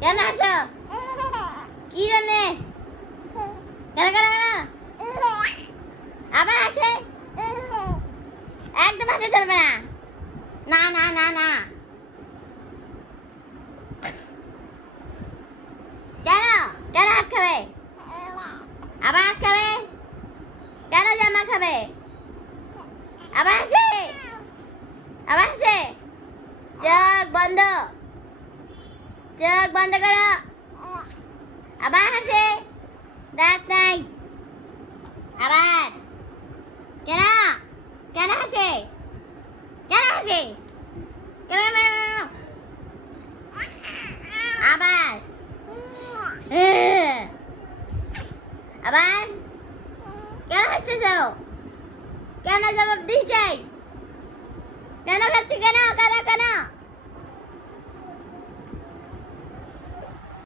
কেন হাসো? কি জানে? কেন কেন কেন? আবার হাসে? একদম হাসে চলবে না। না না না না। কেন কেন হাত খাবে? আবার হাত খাবে? কেন জামা খাবে? আবার হাসে? আবার হাসে? চোখ বন্ধ, চোখ বন্ধ করো। আবার হাসে? দাঁত নাই। আবার কেন কেন হাসে? কেন হাসে? কেন কেন? আবার আবার কেন হাসতেছো? কেন জবাব দিই চাই? কেন খাচ্ছি? কেন কেন